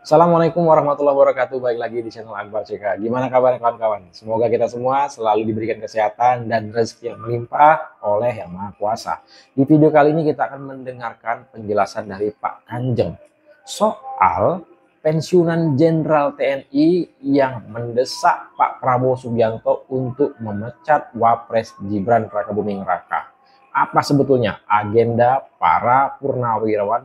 Assalamualaikum warahmatullahi wabarakatuh. Baik lagi di channel Akbar CK. Gimana kabarnya kawan-kawan? Semoga kita semua selalu diberikan kesehatan dan rezeki yang melimpah oleh Yang Maha Kuasa. Di video kali ini kita akan mendengarkan penjelasan dari Pak Kanjeng soal pensiunan Jenderal TNI yang mendesak Pak Prabowo Subianto untuk memecat Wapres Gibran Rakabuming Raka. Apa sebetulnya agenda para purnawirawan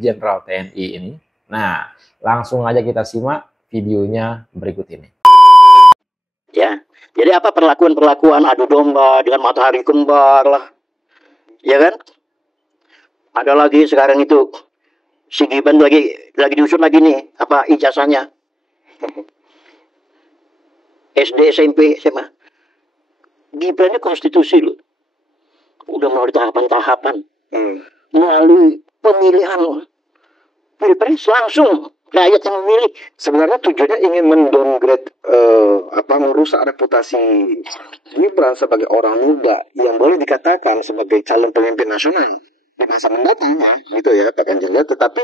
Jenderal TNI ini? Nah, langsung aja kita simak videonya berikut ini. Ya, jadi apa perlakuan adu domba dengan matahari kembar lah, ya kan? Ada lagi sekarang itu si Gibran lagi diusut lagi nih, apa ijazahnya? SD, SMP, SMA. Gibran ini konstitusi loh, udah melalui tahapan-tahapan, melalui pemilihan pilpres langsung rakyat yang memilih. Sebenarnya tujuannya ingin mendowngrade merusak reputasi Gibran sebagai orang muda yang boleh dikatakan sebagai calon pemimpin nasional di masa mendatang, gitu ya Pak Kanjeng. Tetapi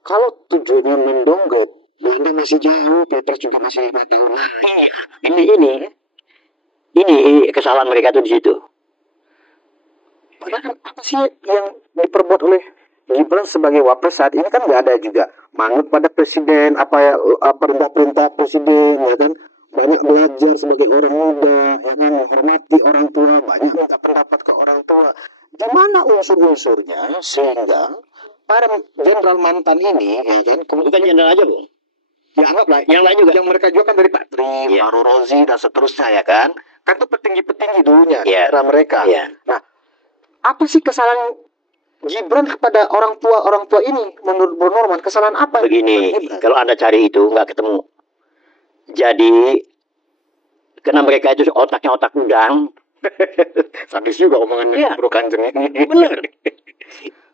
kalau tujuannya mendowngrade, Anda masih jauh, pilpres juga masih 5 tahun lagi. Ini kesalahan mereka tuh di situ. Padahal apa sih yang diperbuat oleh Gibran sebagai wapres saat ini kan nggak ada juga manut pada presiden, perintah-perintah presiden, ya kan, banyak belajar sebagai orang muda, ya kan, menghormati orang tua, banyak minta pendapat ke orang tua. Di mana unsur-unsurnya sehingga para jenderal mantan ini, ya kan, Bukan jenderal aja, Bung. ya anggaplah Yang lain juga. yang mereka juga kan dari Pak Tri, Ya. Faru Rozi dan seterusnya, ya kan tuh petinggi-petinggi dulunya di Ya. era mereka. Ya. Nah, apa sih kesalahan Gibran kepada orang tua ini menurut Bro Norman? Kesalahan apa? Begini, kalau Anda cari itu nggak ketemu. Jadi karena mereka itu otaknya otak udang. Sadis juga omongannya, Iya. Bro Kanjeng ini. Bener.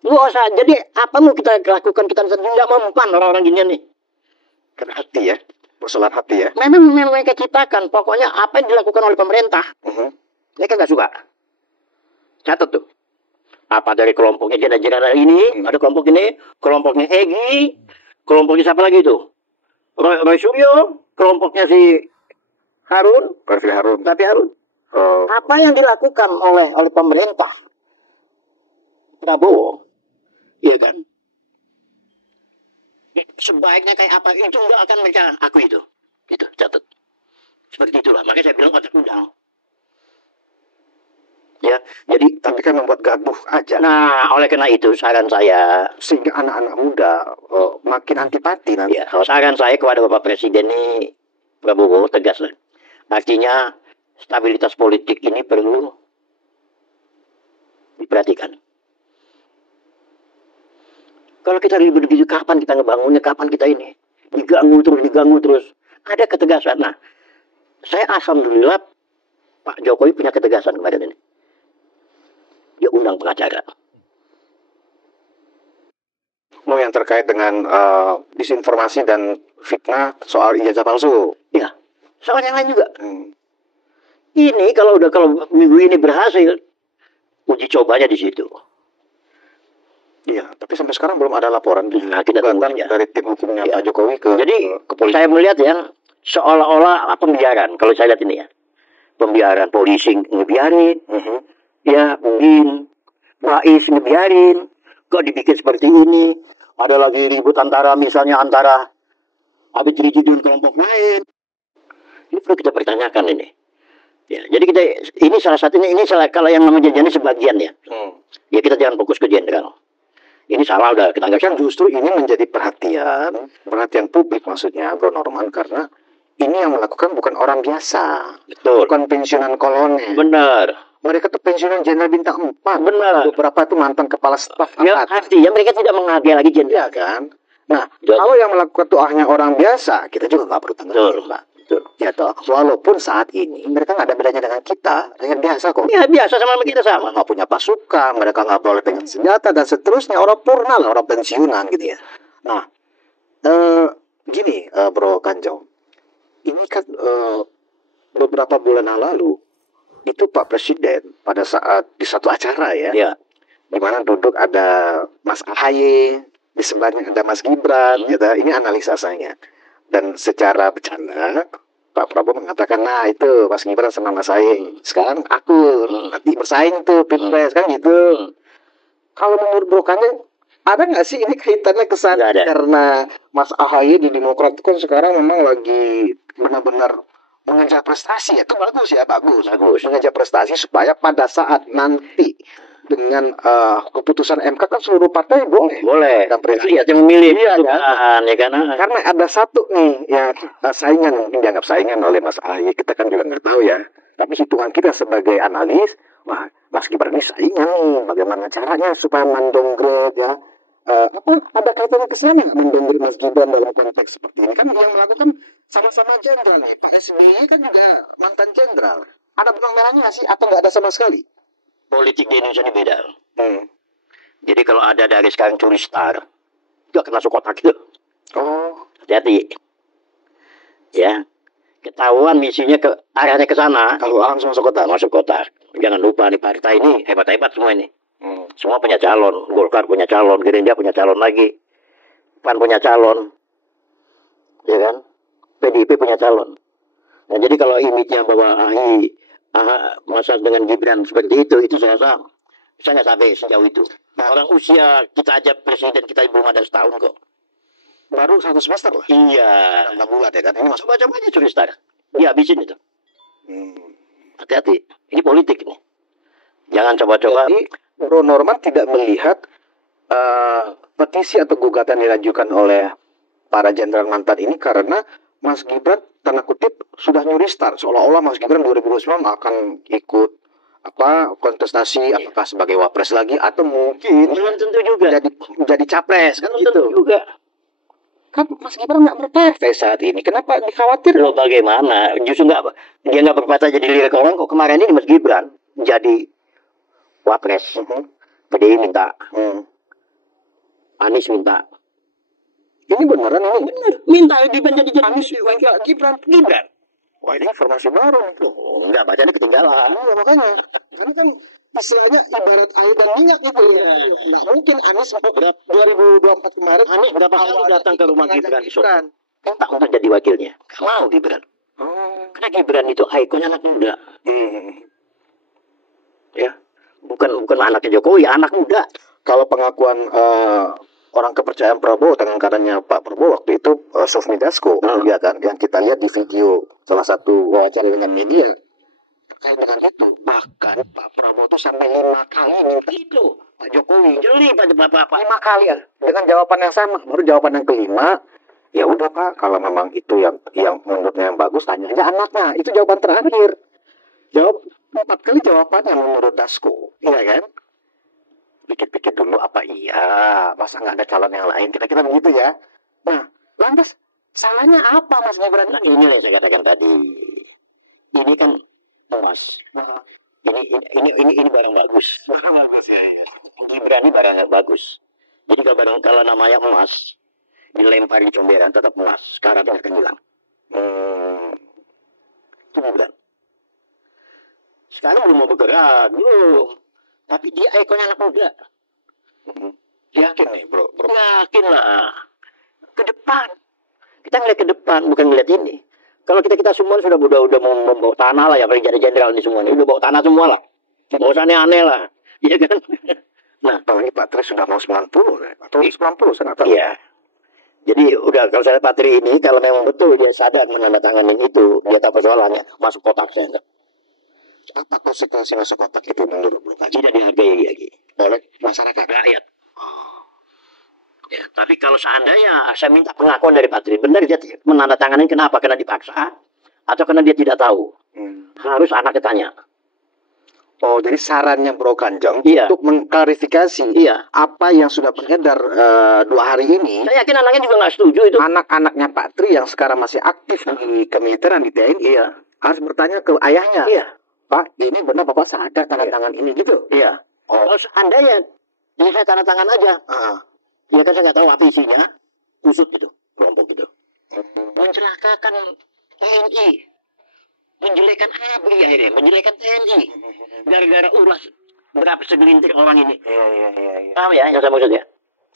Nggak usah. Jadi apa mau kita lakukan, kita nggak mempan orang-orang gini nih. Kena hati ya, persoalan hati ya. Memang mereka ciptakan. Pokoknya apa yang dilakukan oleh pemerintah, mereka nggak suka. Catat tuh. Apa dari kelompoknya jenderal ini, ada kelompok ini, kelompoknya Egy, kelompoknya siapa lagi tuh? Roy Suryo, kelompoknya si Harun, tapi Harun. Apa yang dilakukan oleh pemerintah Prabowo, iya kan? Sebaiknya kayak apa itu nggak akan mereka akui itu catat. Seperti itulah, makanya saya bilang otak udang. Ya, jadi Tapi kan membuat gaduh aja. nah oleh karena itu saran saya, Sehingga anak-anak muda makin antipati nanti. ya saran saya kepada Bapak Presiden ini Prabowo tegas lah. Artinya stabilitas politik ini perlu diperhatikan. Kalau kita ribut begitu, kapan kita ngebangunnya? Kapan kita ini diganggu terus? Ada ketegasan. Nah, saya alhamdulillah Pak Jokowi punya ketegasan kemarin ini. Dia undang pengacara. Mau yang terkait dengan disinformasi dan fitnah soal ijazah palsu. Ya, soal yang lain juga. Ini kalau minggu ini berhasil, uji cobanya di situ. Iya, tapi sampai sekarang belum ada laporan. Nah, kita tunggu aja. Dari tim hukumnya Ya. Pak Jokowi ke Jadi kepolisian. saya melihat ya, seolah-olah pembiaran. Kalau saya lihat ini ya, pembiaran, polisi ngebiarin, ya BIN, Rais ngebiarin, kok dibikin seperti ini. Ada lagi ribut misalnya antara Habib Rizik dengan kelompok lain. Ini perlu kita pertanyakan ini. Ya, jadi ini salah satunya, kalau yang namanya jenderal sebagian ya. Ya kita jangan fokus ke jenderal. Ini salah udah kita anggap. Kan justru ini menjadi perhatian publik maksudnya Bro Norman, karena ini yang melakukan bukan orang biasa. Betul. Bukan pensiunan kolonel. Benar. Mereka tuh pensiunan jenderal bintang 4. Benar. Beberapa tuh mantan kepala staf Ya, angkatan. artinya mereka tidak menghargai lagi jenderal. Ya kan? Nah, Betul. kalau yang melakukan tuh hanya orang biasa, kita juga nggak perlu tanggapi, Mbak. Betul. Ya toh, walaupun saat ini mereka nggak ada bedanya dengan kita, dengan biasa kok. Ya biasa sama kita sama. Nggak punya pasukan, mereka nggak boleh pegang senjata dan seterusnya. Orang purna lah, orang pensiunan gitu ya. Nah, gini Bro Kanjong, ini kan beberapa bulan yang lalu itu Pak Presiden pada saat di satu acara ya, Ya. di mana duduk ada Mas AHY, di sebelahnya ada Mas Gibran, gitu. Ini analisa saya. Dan secara bercanda, Pak Prabowo mengatakan, nah itu Mas Gibran sama Mas Ahy. Sekarang aku nanti bersaing tuh pilpres kan gitu. Kalau menurut Bro Kane, ada nggak sih ini kaitannya kesan Nggak ada. karena Mas Ahy di Demokrat kan sekarang memang lagi benar-benar mengejar prestasi ya, itu bagus ya, bagus. Mengejar prestasi supaya pada saat nanti dengan keputusan MK kan seluruh partai boleh. Boleh. Dan presiden. Rakyat yang memilih. Iya, Itu kan? kan, ya kan. Karena ada satu nih ya saingan, mungkin dianggap saingan oleh Mas Ahy, kita kan juga nggak tahu ya. Tapi hitungan kita sebagai analis, wah Mas Gibran ini saingan nih, bagaimana caranya supaya mendonggrade ya. Ada kaitannya ke sana nggak mendonggrade Mas Gibran dalam konteks seperti ini? Kan yang melakukan sama-sama jenderal nih, Pak SBY kan juga mantan jenderal. Ada benang merahnya nggak sih atau nggak ada sama sekali? Politik di Indonesia ini beda. Jadi kalau ada dari sekarang curi star, nggak akan masuk kotak itu. Oh, Hati-hati. Ya. Ketahuan misinya ke arahnya ke sana. kalau langsung masuk kota. Masuk kotak. Jangan lupa nih partai ini hebat-hebat semua ini. Semua punya calon. Golkar punya calon, Gerindra punya calon lagi. PAN punya calon. Ya kan? PDIP punya calon. Nah, jadi kalau image-nya bahwa Ahy masa dengan Gibran seperti itu saya rasa saya nggak sampai sejauh itu. Nah, orang usia kita aja presiden kita belum ada setahun kok. Baru 1 semester lah. Iya. 6 bulan ya kan. Ini masuk. Coba-coba aja curi star. Dihabisin itu. Hati-hati. Ini politik nih. Jangan coba-coba. Jadi Bro Norman tidak melihat petisi atau gugatan diajukan oleh para jenderal mantan ini karena Mas Gibran tanda kutip sudah nyuri start, seolah-olah Mas Gibran 2029 akan ikut kontestasi apakah sebagai wapres lagi atau mungkin Belum tentu juga. jadi capres kan Belum tentu gitu. juga. Kan Mas Gibran nggak berpartai saat ini, kenapa dikhawatir? Loh bagaimana? Justru nggak, dia nggak berkata jadi lirik orang kok. Kemarin ini Mas Gibran jadi wapres. PDI minta, Anies minta. Ini beneran ini? Bener, minta Gibran jadi Anies minta Gibran. Wah ini informasi baru nih. Oh, enggak, bacanya ketinggalan. Iya makanya, karena kan istilahnya ibarat air dan minyak gitu ya. Nggak mungkin Anies 2024 kemarin Anies berapa kali awalnya datang ke rumah ngajak Gibran? Gibran. Minta untuk jadi wakilnya. Nggak mau Gibran. Karena Gibran itu ikonnya anak muda. Ya, bukan anaknya Jokowi, anak muda. Kalau pengakuan orang kepercayaan Prabowo dengan katanya Pak Prabowo waktu itu Sufmi Dasko, ya kan, yang kita lihat di video salah satu wawancara dengan media terkait dengan itu, bahkan Pak Prabowo itu sampai 5 kali minta Itu Pak Jokowi jeli Pak. 5 kali ya dengan jawaban yang sama. Baru jawaban yang kelima, ya udah Pak, kalau memang itu yang menurutnya yang bagus, tanya aja anaknya. Itu jawaban terakhir. Jawab 4 kali jawabannya menurut Dasko, iya kan? Pikir-pikir dulu apa iya, masa nggak ada calon yang lain, kira-kira begitu ya. Nah, lantas salahnya apa Mas Gibran Nah, ini? ini yang saya katakan tadi. Ini kan emas. Ini barang bagus. Gibran ini barang yang bagus. Jadi kalau namanya emas dilempar di comberan tetap emas. Sekarang akan hilang. Itu Gibran. Sekarang belum mau bergerak, belum. Tapi dia ikonnya anak muda. Yakin nih bro. Yakin lah. Ke depan. Kita ngeliat ke depan, bukan ngeliat ini. Kalau kita semua sudah mau membawa tanah lah ya, paling jadi jenderal ini semua. Ini udah bawa tanah semua lah. Bawa aneh-aneh lah. Iya kan? Nah, Apalagi Pak Tri sudah mau 90 ya. Atau 90 saya nggak tahu. iya. Jadi udah kalau saya Patri ini, kalau memang betul dia sadar menandatangani itu, dia tahu persoalannya, masuk kotak saya. Apa konsekuensi masuk kotak itu menurut Bro Kaji? Tidak dihargai lagi Oleh masyarakat. rakyat. Ya, tapi kalau seandainya saya minta pengakuan dari Patri, benar dia menandatangani kenapa? Karena dipaksa atau karena dia tidak tahu? Harus anaknya tanya. Oh, jadi sarannya Bro Kanjeng Iya. untuk mengklarifikasi Iya. apa yang sudah beredar 2 hari ini. Saya yakin anaknya juga nggak setuju itu. Anak-anaknya Pak Tri yang sekarang masih aktif di kemiliteran di TNI harus bertanya ke ayahnya. Iya. Pak, ini benar Bapak sadar tanda tangan ini gitu? Iya. Kalau seandainya ini saya tanda tangan aja, ya kan saya nggak tahu apa isinya, kusut gitu, kelompok gitu. Mencelakakan TNI, menjelekan ABRI akhirnya, menjelekan TNI, gara-gara ulas berapa segelintir orang ini. Iya. Paham ya yang saya maksud ya?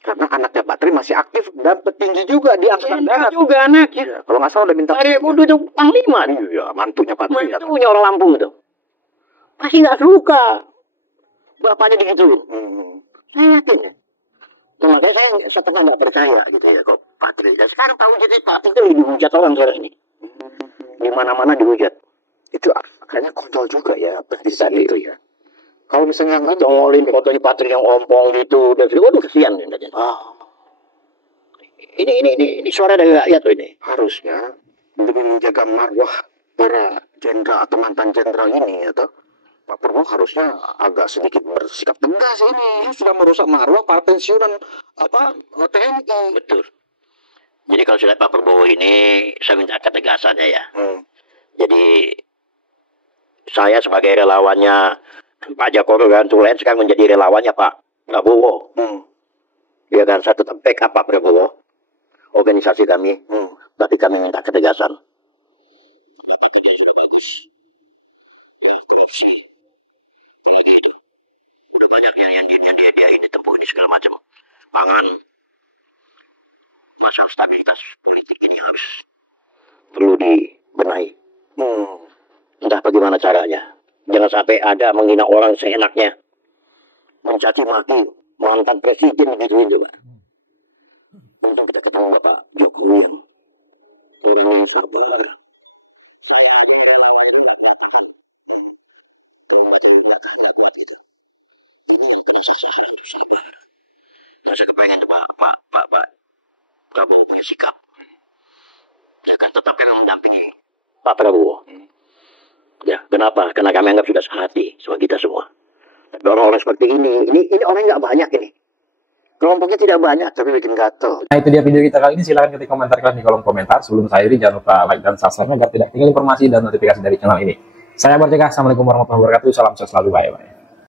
Karena anaknya Pak Patri masih aktif dan petinggi juga di angkatan darat. Juga anaknya. Ya, kalau nggak salah udah minta. Arya Kudu itu panglima. Iya, mantunya Patri. Mantunya orang Lampung itu. Pasti nggak suka. Bapaknya begitu. Saya yakin ya. Nah, makanya saya setengah nggak percaya gitu ya kok Patri. Dan sekarang tahu jadi Patri itu dihujat orang sekarang ini. Di mana-mana dihujat. Itu kayaknya konyol juga ya petisan itu ya. Kalau misalnya nggak ngolin fotonya Patri yang ompong gitu, dan waduh kesian nih. Ini suara dari rakyat tuh ini. Harusnya demi menjaga marwah para jenderal atau mantan jenderal ini ya toh, Pak Prabowo harusnya agak sedikit bersikap tegas ini. Ini sudah merusak marwah para pensiunan TNI. Betul. Jadi kalau saya lihat Pak Prabowo ini, saya minta ketegasannya ya. Jadi saya sebagai relawannya Pak Jokowi dan Tulen sekarang menjadi relawannya Pak Prabowo. Ya kan, saya tetap backup Pak Prabowo. Organisasi kami, tapi kami minta ketegasan. Dia sudah bagus. Korupsi. Apalagi itu. Udah banyak yang dia ini tempuh ini segala macam. Pangan. Masalah stabilitas politik ini harus perlu dibenahi. Entah bagaimana caranya. Jangan sampai ada menghina orang seenaknya. Mencaci maki mantan presiden begitu Pak. Untuk kita ketemu Bapak Jokowi yang turun sabar. Saya relawan ini nggak mengatakan lihat itu. Ini susah untuk sabar. Saya kepengen Pak Prabowo punya sikap. Saya akan tetap mendampingi Pak Prabowo. Ya, kenapa? Karena kami anggap sudah sehati sama kita semua. Tapi orang-orang seperti ini orang nggak banyak ini. Kelompoknya tidak banyak, tapi bikin gatel. Nah, itu dia video kita kali ini. Silahkan ketik komentar kalian di kolom komentar. Sebelum saya akhiri, jangan lupa like dan subscribe agar tidak ketinggalan informasi dan notifikasi dari channel ini. Saya Akbar CK. Assalamualaikum warahmatullahi wabarakatuh. Salam sehat selalu. Bye-bye.